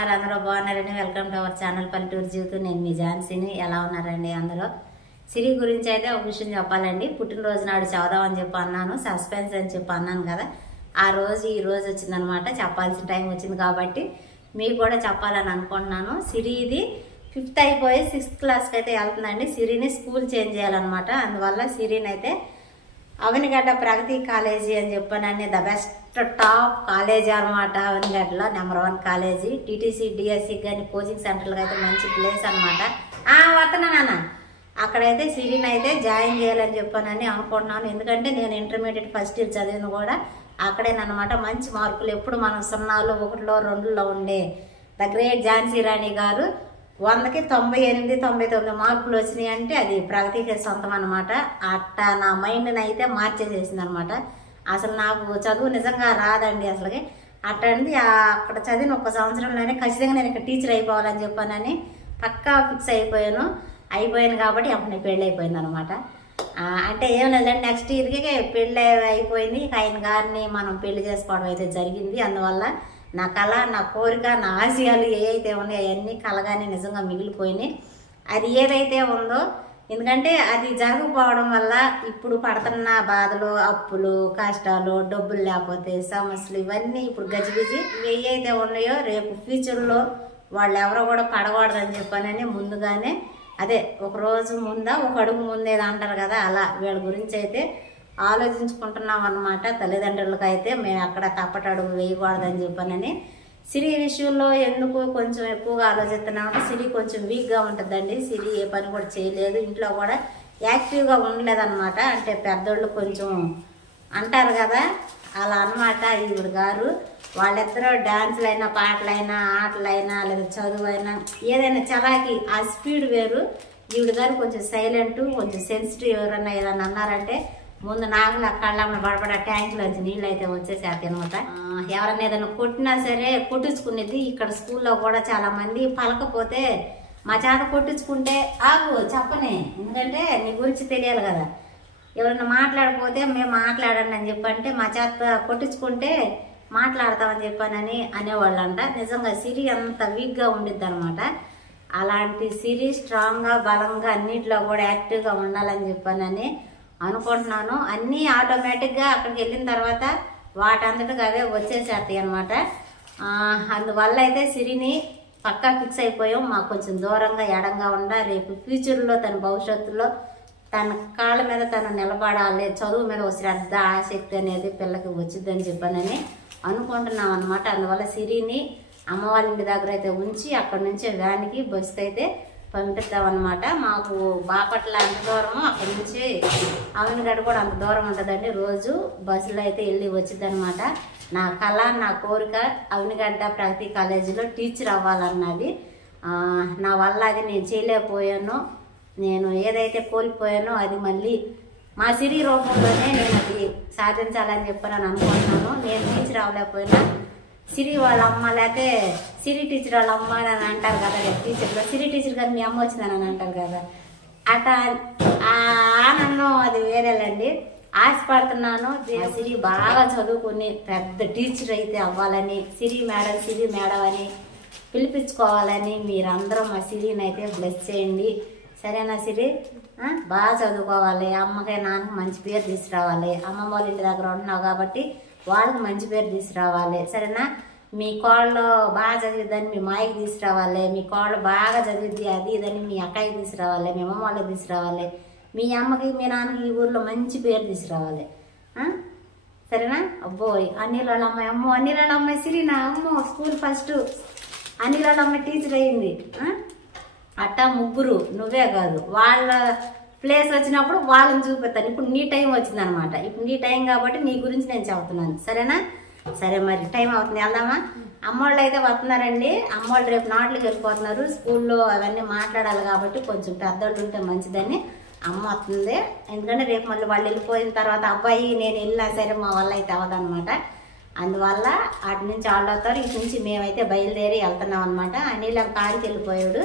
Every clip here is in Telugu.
ఉన్నారు? అందరూ బాగున్నారండి. వెల్కమ్ టు అవర్ ఛానల్ పల్లెటూరు జీవితం. నేను మీ ఝాన్సీని. ఎలా ఉన్నారండి అందరూ? సిరి గురించి అయితే ఒక విషయం చెప్పాలండి. పుట్టినరోజు నాడు చదువుదామని చెప్పి అన్నాను, సస్పెన్స్ అని చెప్పి అన్నాను కదా, ఆ రోజు ఈ రోజు వచ్చిందనమాట. చెప్పాల్సిన టైం వచ్చింది కాబట్టి మీకు కూడా చెప్పాలని అనుకుంటున్నాను. సిరిది 5th అయిపోయి 6th క్లాస్కి అయితే వెళ్తుందండి. సిరిని స్కూల్ చేంజ్ చేయాలన్నమాట. అందువల్ల సిరిని అయితే అవనిగడ్డ ప్రగతి కాలేజీ అని చెప్పానని ద బెస్ట్ టాప్ కాలేజీ అనమాట. అవనిగడ్డలో నెంబర్ 1 కాలేజీ. టీటీసీ డిఎస్సి కానీ కోచింగ్ సెంటర్లకు అయితే మంచి ప్లేస్ అనమాట. వస్తున్నానా అక్కడైతే సిరిని అయితే జాయిన్ చేయాలని చెప్పానని అనుకుంటున్నాను. ఎందుకంటే నేను ఇంటర్మీడియట్ ఫస్ట్ ఇయర్ చదివిన కూడా అక్కడేనమాట. మంచి మార్కులు ఎప్పుడు మనం 0, 1, 2లో ఉండే ద గ్రేట్ ఝాన్సీ రాణి గారు 100కి 98, 99 మార్కులు వచ్చినాయి అంటే అది ప్రగతికి సొంతం అనమాట. అట్టా నా మైండ్ని అయితే మార్చేసేసింది అనమాట. అసలు నాకు చదువు నిజంగా రాదండి అసలుకి. అట్టండి అక్కడ చదివిన 1 సంవత్సరంలోనే ఖచ్చితంగా నేను ఇక్కడ టీచర్ అయిపోవాలని చెప్పానని పక్కా ఫిక్స్ అయిపోయాను కాబట్టి అప్పుడు నేను పెళ్ళి అయిపోయింది అనమాట. అంటే ఏం లేదండి, నెక్స్ట్ ఇయర్కి పెళ్ళి అయిపోయింది. ఆయన గారిని మనం పెళ్లి చేసుకోవడం అయితే జరిగింది. అందువల్ల నా కళ, నా కోరిక, నా ఆశయాలు ఏవైతే ఉన్నాయో అవన్నీ కలగానే నిజంగా మిగిలిపోయినాయి. అది ఏదైతే ఉందో, ఎందుకంటే అది జరగకపోవడం వల్ల ఇప్పుడు పడుతున్న బాధలు, అప్పులు, కష్టాలు, డబ్బులు లేకపోతే సమస్యలు ఇవన్నీ ఇప్పుడు గజిబిజి ఏవైతే ఉన్నాయో రేపు ఫ్యూచర్లో వాళ్ళు ఎవరో కూడా పడకూడదని చెప్పానని ముందుగానే అదే ఒక రోజు ముందా ఒక అడుగు ముందేది అంటారు కదా, అలా వీళ్ళ గురించి అయితే ఆలోచించుకుంటున్నాం అన్నమాట. తల్లిదండ్రులకు అయితే మేము అక్కడ తప్పటి అడుగు వేయకూడదని చెప్పానని. సిరి విషయంలో ఎందుకు కొంచెం ఎక్కువగా ఆలోచిస్తున్నామంటే సిరి కొంచెం వీక్గా ఉంటుందండి. సిరి ఏ పని కూడా చేయలేదు, ఇంట్లో కూడా యాక్టివ్గా ఉండలేదన్నమాట. అంటే పెద్దోళ్ళు కొంచెం అంటారు కదా, అలా అన్నమాట. ఈవిడ గారు వాళ్ళిద్దరూ డాన్సులైనా, పాటలైనా, ఆటలైనా లేదా చదువు అయినా ఏదైనా చలాకి ఆ స్పీడ్ వేరు. ఈవిడ గారు కొంచెం సైలెంట్, కొంచెం సెన్సిటివ్. ఎవరన్నా ఏదన్నా అన్నారంటే ముందు నాగుల కళ్ళమ్మ బడబడ ట్యాంకులోంచి నీళ్ళు అయితే వచ్చేసేది అనమాట. ఎవరన్నా ఏదైనా కొట్టినా సరే కొట్టించుకునేది. ఇక్కడ స్కూల్లో కూడా చాలా మంది పలకపోతే మా చేత కొట్టించుకుంటే ఆగు చెప్పనే, ఎందుకంటే నీ గురించి తెలియాలి కదా. ఎవరన్నా మాట్లాడకపోతే మేము మాట్లాడండి అని చెప్పంటే మా చేత కొట్టించుకుంటే మాట్లాడతామని చెప్పానని అనేవాళ్ళంట. నిజంగా సిరి అంత వీక్గా ఉండిద్ది అనమాట. అలాంటి సిరి స్ట్రాంగ్గా, బలంగా, అన్నింటిలో కూడా యాక్టివ్గా ఉండాలని చెప్పానని అనుకుంటున్నాను. అన్నీ ఆటోమేటిక్గా అక్కడికి వెళ్ళిన తర్వాత వాటంతటికి అవే వచ్చేసేస్తాయి అనమాట. అందువల్ల అయితే సిరిని పక్కా ఫిక్స్ అయిపోయాం. మాకు కొంచెం దూరంగా ఎడంగా ఉండ రేపు ఫ్యూచర్లో తన భవిష్యత్తులో తన కాళ్ళ మీద తను నిలబడాలి, చదువు మీద ఒక శ్రద్ధ, ఆసక్తి అనేది పిల్లకి వచ్చిందని చెప్పానని అనుకుంటున్నాం అనమాట. అందువల్ల సిరిని అమ్మ వాళ్ళ ఇంటి దగ్గర అయితే ఉంచి అక్కడ నుంచి వ్యాన్కి బస్సుకి అయితే పంపిస్తామన్నమాట. మాకు బాపట్ల అంత దూరము, అక్కడి నుంచి అవనిగడ్డ కూడా అంత దూరం ఉంటుందండి. రోజు బస్సులో అయితే వెళ్ళి వచ్చింది అనమాట. నా కళ, నా కోరిక అవనిగడ్డ ప్రగతి కాలేజీలో టీచర్ అవ్వాలన్నది. నా వల్ల అది నేను చేయలేకపోయాను. నేను ఏదైతే కోల్పోయానో అది మళ్ళీ మా సిరి రూపంలోనే నేను అది సాధించాలని చెప్పానని అనుకుంటున్నాను. నేను టీచర్ అవ్వలేకపోయినా సిరి వాళ్ళ అమ్మ, లేకపోతే సిరి టీచర్ వాళ్ళ అమ్మ అని అంటారు కదా, టీచర్లో సిరి టీచర్ గారు మీ అమ్మ వచ్చిందని అంటారు కదా, అట్లా ఆ ఆనందం అది వేరేలండి. ఆశపడుతున్నాను సిరి బాగా చదువుకుని పెద్ద టీచర్ అయితే అవ్వాలని, సిరి మేడం అని పిలిపించుకోవాలని మీరందరూ మా సిరిని అయితే బ్లెస్ చేయండి. సరేనా సిరి? బాగా చదువుకోవాలి, అమ్మకి నాన్నకి మంచి పేరు తీసుకురావాలి. అమ్మమ్మ వాళ్ళ ఇంటి దగ్గర ఉంటున్నావు కాబట్టి వాళ్ళకి మంచి పేరు తీసుకురావాలి. సరేనా? మీ కోళ్ళు బాగా చదివిద్దని మీ మాయకి తీసుకురావాలి, మీ కోళ్ళు బాగా చదివిద్ది అది ఇదని మీ అక్కయ్యకి తీసుకురావాలి, మీ అమ్మమ్మ వాళ్ళకి తీసుకురావాలి, మీ అమ్మకి మీ నాన్నకి ఈ ఊర్లో మంచి పేరు తీసుకురావాలి. సరేనా? అబ్బోయ్ అన్నిల వాళ్ళ అమ్మాయి, అన్నిల వాళ్ళ అమ్మాయి సిరి నా అమ్మో స్కూల్ ఫస్ట్, అన్నిల వాళ్ళ అమ్మాయి టీచర్ అయింది. అట్టా ముగ్గురు, నువ్వే కాదు, వాళ్ళ ప్లేస్ వచ్చినప్పుడు వాళ్ళని చూపిస్తాను. ఇప్పుడు నీ టైం వచ్చింది అనమాట. ఇప్పుడు నీ టైం కాబట్టి నీ గురించి నేను చెబుతున్నాను. సరేనా? సరే మరి టైం అవుతుంది, వెళ్దామా? అమ్మోళ్ళు అయితే వస్తున్నారండి. అమ్మోళ్ళు రేపు నాట్లకి వెళ్ళిపోతున్నారు. స్కూల్లో అవన్నీ మాట్లాడాలి కాబట్టి కొంచెం పెద్దోళ్ళు ఉంటే మంచిదని అమ్మ వస్తుంది. ఎందుకంటే రేపు మళ్ళీ వాళ్ళు వెళ్ళిపోయిన తర్వాత అబ్బాయి నేను వెళ్ళినా సరే మా వల్ల అయితే అవ్వదనమాట. అందువల్ల అటు నుంచి వాళ్ళు అవుతారు, ఇటు నుంచి మేమైతే బయలుదేరి వెళ్తున్నాం అనమాట. అనిల్ కారుకి వెళ్ళిపోయాడు.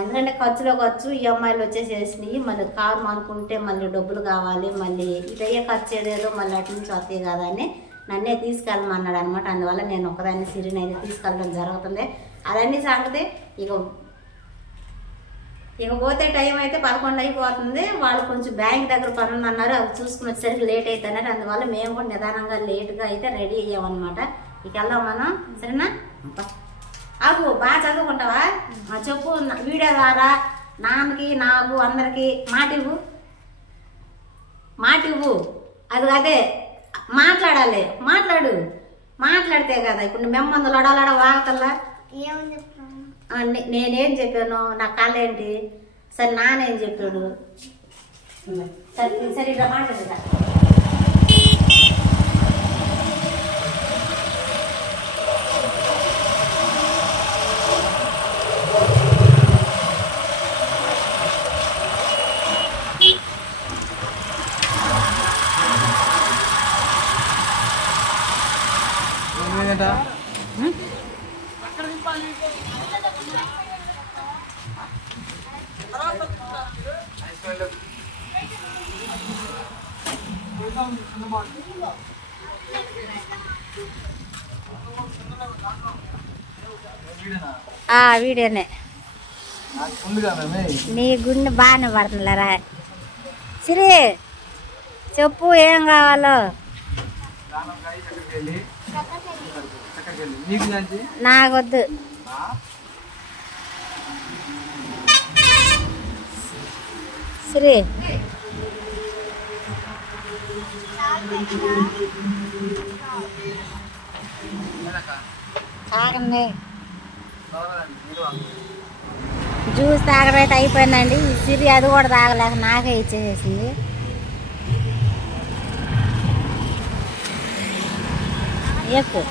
ఎందుకంటే ఖర్చులో ఖర్చు ఈఎంఐలు వచ్చేసేసినాయి. మళ్ళీ కారు అనుకుంటే మళ్ళీ డబ్బులు కావాలి, మళ్ళీ ఇదయ్యే ఖర్చు ఏదేదో మళ్ళీ అటు నుంచి వస్తాయి కదా అని నన్నే తీసుకెళ్ళమన్నాడు అనమాట. అందువల్ల నేను ఒకదాన్ని సిరిని అయితే తీసుకెళ్ళడం జరుగుతుంది. అదన్నీ సంగతి. ఇక పోతే టైం అయితే 11 అయిపోతుంది. వాళ్ళు కొంచెం బ్యాంక్ దగ్గర పని ఉందన్నారు, అవి చూసుకుని వచ్చేసరికి లేట్ అవుతున్నారు. అందువల్ల మేము కూడా నిదానంగా లేట్గా అయితే రెడీ అయ్యామన్నమాట. ఇక వెళ్దాం మనం, సరేనా? అవు బాగా చదువుకుంటావా? చెప్పు, వీడియో ద్వారా నాన్నకి నాకు అందరికి మాట ఇవ్వు. అదే మాట్లాడాలి, మాట్లాడితే కదా. ఇప్పుడు మెమ్మందు లడాలడ వాగతల్లా నేనేం చెప్పాను, నా కళ ఏంటి, సరే నానేం చెప్పాడు, సరే ఇలా మాట్లాడదా. వీడియోనే నీ గుండె బాగానే పడుతుందిలేరా. సిరి చెప్పు, ఏం కావాలో. నాకొద్దు. సిరి తాగండి, జ్యూస్ తాగడైతే అయిపోయిందండి. సిరి అది కూడా తాగలేక నాకే ఇచ్చేసేసింది. ఎక్కువ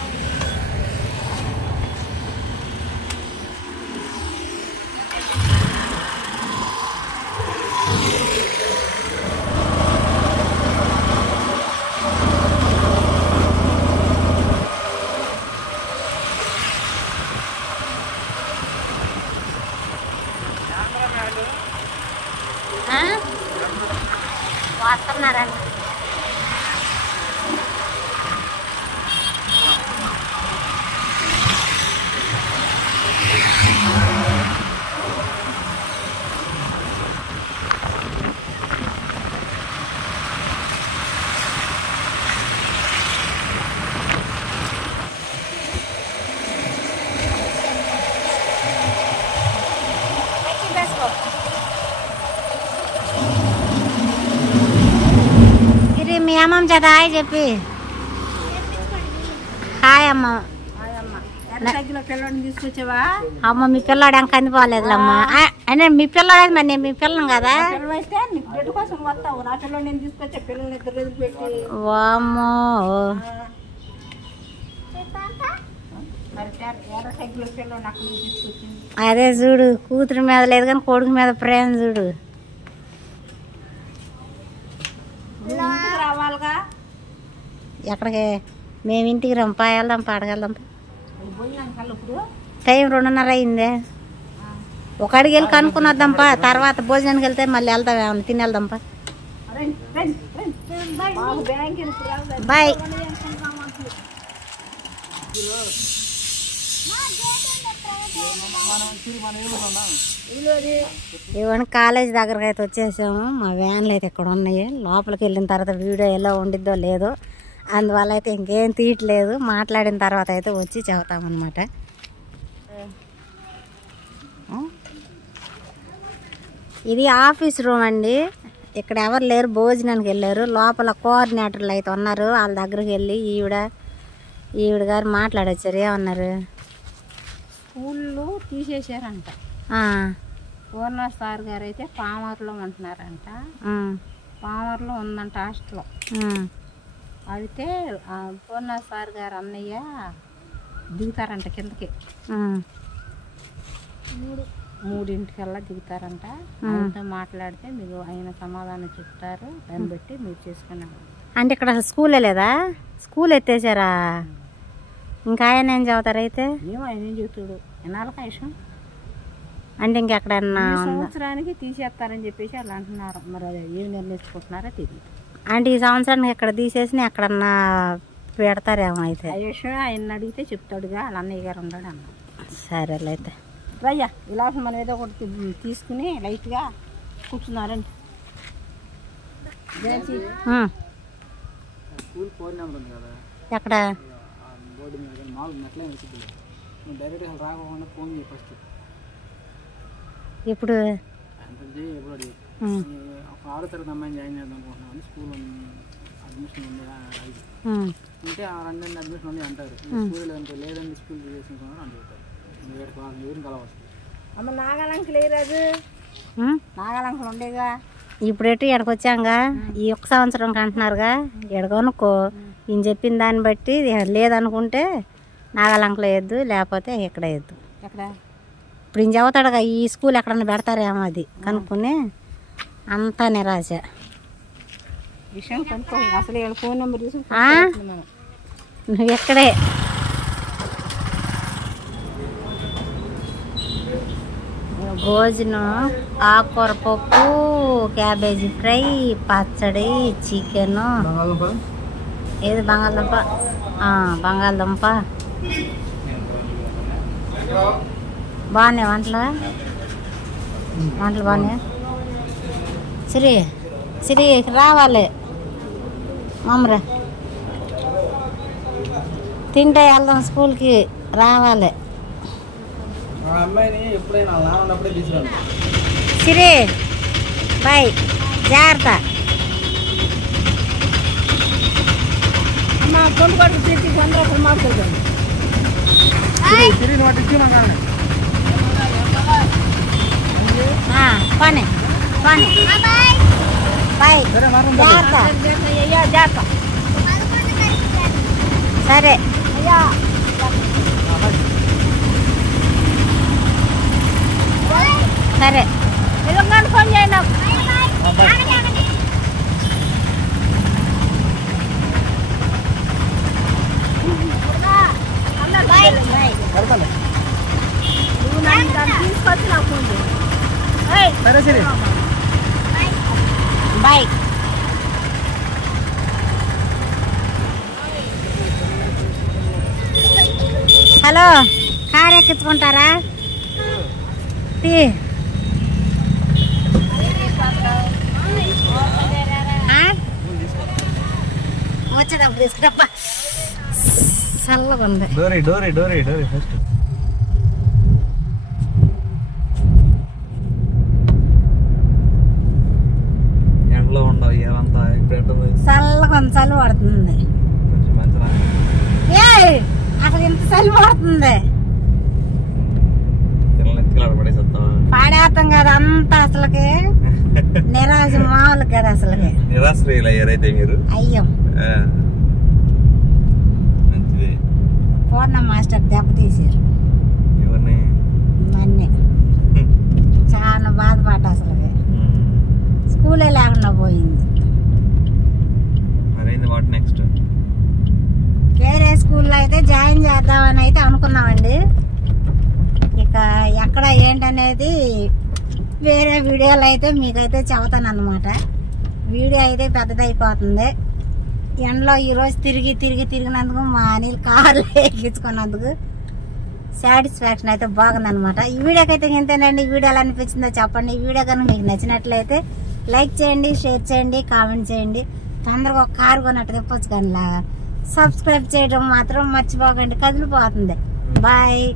వస్తున్నారండి. మీ అమ్మమ్మ చేత హాయ్ చెప్పి. హాయ్ అమ్మ. పిల్లని తీసుకొచ్చావా? అమ్మ మీ పిల్లాడు ఇంకా కందిపోలేదులమ్మ. అంటే మీ పిల్లాడు మరి నేను మీ పిల్లను కదా. బిడ్డ కోసం వస్తావు, నా పిల్లలు నేను తీసుకొచ్చా. పిల్లల్ని ఇద్దరు పెట్టి వామ్మో. అదే చూడు, కూతురు మీద లేదు కానీ కొడుకు మీద ప్రేమ చూడు. రావాలిగా. ఎక్కడికి? మేము ఇంటికి రంపా, వెళ్దాం, పాడగెళ్దాం. టైం 2:30 అయిందే. ఒక అడిగి వెళ్ళి కనుక్కుని వద్దాంపా. తర్వాత భోజనానికి వెళ్తే మళ్ళీ వెళ్తాం, ఏమన్నా తిని వెళ్దాంపా. బాయ్. ఇవన్నీ కాలేజ్ దగ్గరకు అయితే వచ్చేసాము. మా వ్యాన్లు అయితే ఇక్కడ ఉన్నాయి. లోపలికి వెళ్ళిన తర్వాత వీడియో ఎలా ఉండిద్దో లేదో, అందువల్ల అయితే ఇంకేం తీయట్లేదు. మాట్లాడిన తర్వాత అయితే వచ్చి చెబుతామన్నమాట. ఇది ఆఫీస్ రూమ్ అండి. ఇక్కడ ఎవరు లేరు, భోజనానికి వెళ్ళారు. లోపల కోఆర్డినేటర్లు అయితే ఉన్నారు. వాళ్ళ దగ్గరికి వెళ్ళి ఈవిడ గారు మాట్లాడొచ్చారు. ఏమన్నారు? స్కూళ్ళు తీసేశారంట. పూర్ణ సార్ గారు అయితే పామర్లో ఉంటున్నారంట. పామర్లో ఉందంట హాస్టల్. అయితే పూర్ణ సార్ గారు అన్నయ్య దిగుతారంట కిందకి. 3:00కల్లా దిగుతారంట. ఆయనతో మాట్లాడితే మీకు ఆయన సమాధానం చెప్తారు, దాన్ని బట్టి మీరు చేసుకున్నారు. అంటే ఇక్కడ అసలు స్కూలే లేదా? స్కూల్ ఎత్తేసారా? ఇంకా ఆయన ఏం చదువుతారు అయితే? ఏమో ఆయన ఏం చెబుతాడు, ఎన్నాళ్ళకి విషయం. అంటే ఇంకెక్కడన్నా సంవత్సరానికి తీసేస్తారని చెప్పేసి అలా అంటున్నారు. మరి అది ఏం నిర్ణయించుకుంటున్నారో తెలియదు. అంటే ఈ సంవత్సరానికి ఎక్కడ తీసేసి ఎక్కడన్నా పెడతారేమో అయితే. ఆ విషయం ఆయన అడిగితే చెప్తాడుగా. వాళ్ళ అన్నయ్య గారు ఉన్నాడు అన్న. సరేలే అయితే రయ్యా ఇలా మనం ఏదో ఒకటి తీసుకుని లైట్గా కూర్చున్నారండి. స్కూల్ ఫోన్ నెంబర్ ఉంది కదా ఎక్కడ బోర్డు మీద మామూలు నెట్లే వేసింది. నువ్వు డైరెక్ట్గా రాకుండా ఫోన్ చేయి ఫస్ట్. ఇప్పుడు ఎంత చేయి ఎప్పుడు అడిగి 6వ తరగతి అమ్మాయిని జాయిన్ చేద్దాం అనుకుంటున్నాను. స్కూల్ అడ్మిషన్ ఉంది 5 ఉంటే ఆ 2 అడ్మిషన్ ఉంది అంటారు. స్కూల్ అంటే లేదండి స్కూల్ చేసుకుంటున్నారు అని చెప్తారు. నువ్వు ఎవరిని కలవచ్చు. అమ్మ నాగాలంకలు లేరాజు, నాగాలంకలు ఉండేగా. ఇప్పుడు ఎటు ఇక్కడికి వచ్చాంగా ఈ 1 సంవత్సరం అంటున్నారుగా ఎడగొనుకో ఈయన చెప్పిన దాన్ని బట్టి లేదనుకుంటే నాగలంకలో వేయద్దు, లేకపోతే ఇక్కడ వేయద్దు. ఎక్కడ ఇప్పుడు ఈయన చదువుతాడుగా ఈ స్కూల్ ఎక్కడన్నా పెడతారేమో అది కనుక్కుని అంతా నిరాశ. విషయం కనుక్కో. అసలు వీళ్ళ ఫోన్ నెంబర్ తీసుకుని నువ్వు ఎక్కడే భోజనం ఆకుకూర పప్పు, క్యాబేజీ ఫ్రై, పచ్చడి, చికెను, ఏది బంగాళదుంప బంగాళదుంప బాగున్నాయి వంటలు బాగున్నాయి. సిరి రావాలి మమ్మరా తింటే వెళ్దాం స్కూల్కి రావాలి. అమ్మాయిని ఎప్పుడైనా నాన్నప్పుడే తీసుకురాను. సిరి బాయ్ జాగ్రత్త. మా పొండు కొడుకు తిరిగి 100 రూపాయలు మాట్లాడుతుంది. పని పని బాయ్ జాగ్రత్త. జాగ్రత్త. సరే అయ్యా సరే తెలంగాణ ఫోన్ చేయండి నాకు. నువ్వు నన్ను తీసుకొచ్చి నాకు ఫోన్ చేయి. సరే సరే బాయ్. Hello car ఎక్కించుకుంటారా? వచ్చేటప్పుడు తీసుకురప్ప. చల్లగా ఉంది. డోరీ డోరీ డోరీ డోరీ ఫస్ట్. ఎండలో ఉండవు ఏమంతా చల్లగా ఉంది, చలి పడుతుంది. అసలు ఇంత చలి పడుతుంది పాడేస్తాం కదా అంతా అసలుకి నిరాశ మామూలు కదా అసలుకి నిరాశ్రయులయ్యారైతే మీరు. అయ్యం పూర్ణ మాస్టర్ దెబ్బతీసారు నన్ను. చాలా బాధపడ్డా అసలుకి. స్కూలే లేకుండా పోయింది. వేరే స్కూల్లో అయితే జాయిన్ చేద్దామని అయితే అనుకున్నామండి. ఇక ఎక్కడ ఏంటనేది వేరే వీడియోలో అయితే మీకైతే చెబుతాను అన్నమాట. వీడియో అయితే పెద్దదైపోతుంది. ఎండలో ఈరోజు తిరిగినందుకు మా అనిల్ కార్లో ఎక్కించుకున్నందుకు సాటిస్ఫాక్షన్ అయితే బాగుందనమాట. ఈ వీడియోకి అయితే ఇంతేనండి. ఈ వీడియో ఎలా అనిపించిందో చెప్పండి. ఈ వీడియో కనుక మీకు నచ్చినట్లయితే లైక్ చేయండి, షేర్ చేయండి, కామెంట్ చేయండి. తొందరగా ఒక కారు కొన్నట్టు తెప్పొచ్చు కానీ సబ్స్క్రైబ్ చేయడం మాత్రం మర్చిపోకండి. కదిలిపోతుంది. బాయ్.